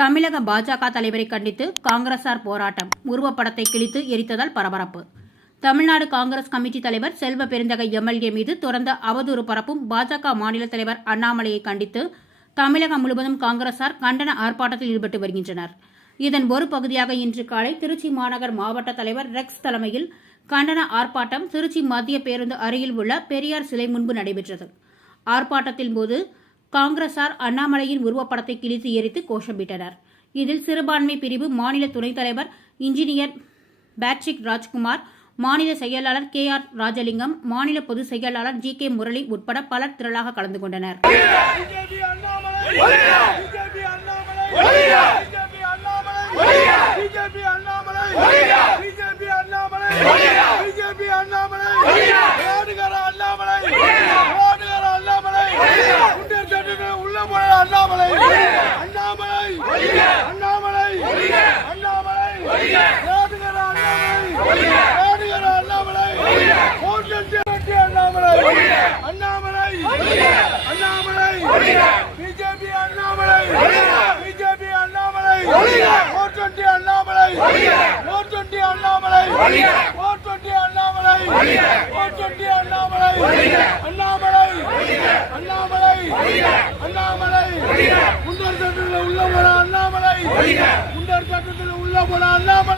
தமிழக பாஜக தலைவரை கண்டித்து காங்கிரசார் போராட்டம். உருவப்படத்தை கிழித்து எரித்ததால் பரபரப்பு. தமிழ்நாடு காங்கிரஸ் கமிட்டி தலைவர் செல்வ பெருந்தகை எம்எல்ஏ மீது தொடர்ந்த அவதூறு பரப்பும் பாஜக மாநில தலைவர் அண்ணாமலையை கண்டித்து தமிழகம் முழுவதும் காங்கிரசார் கண்டன ஆர்ப்பாட்டத்தில் ஈடுபட்டு வருகின்றனர். இதன் ஒரு பகுதியாக இன்று காலை திருச்சி மாநகர் மாவட்ட தலைவர் ரெக்ஸ் தலைமையில் கண்டன ஆர்ப்பாட்டம் திருச்சி மத்திய பேருந்து அருகில் உள்ள பெரியார் சிலை முன்பு நடைபெற்றது. ஆர்ப்பாட்டத்தின் போது காங்கிரசார் அண்ணாமலையின் உருவப்படத்தை கிழித்து எரித்து கோஷமிட்டனர். இதில் சிறுபான்மை பிரிவு மாநில துணைத் தலைவர் இன்ஜினியர் பேட்ரிக் ராஜ்குமார், மாநில செயலாளர் KR ராஜலிங்கம், மாநில பொதுச் செயலாளர் GK முரளி உட்பட பலர் திரளாக கலந்து கொண்டனர். அண்ணாமலை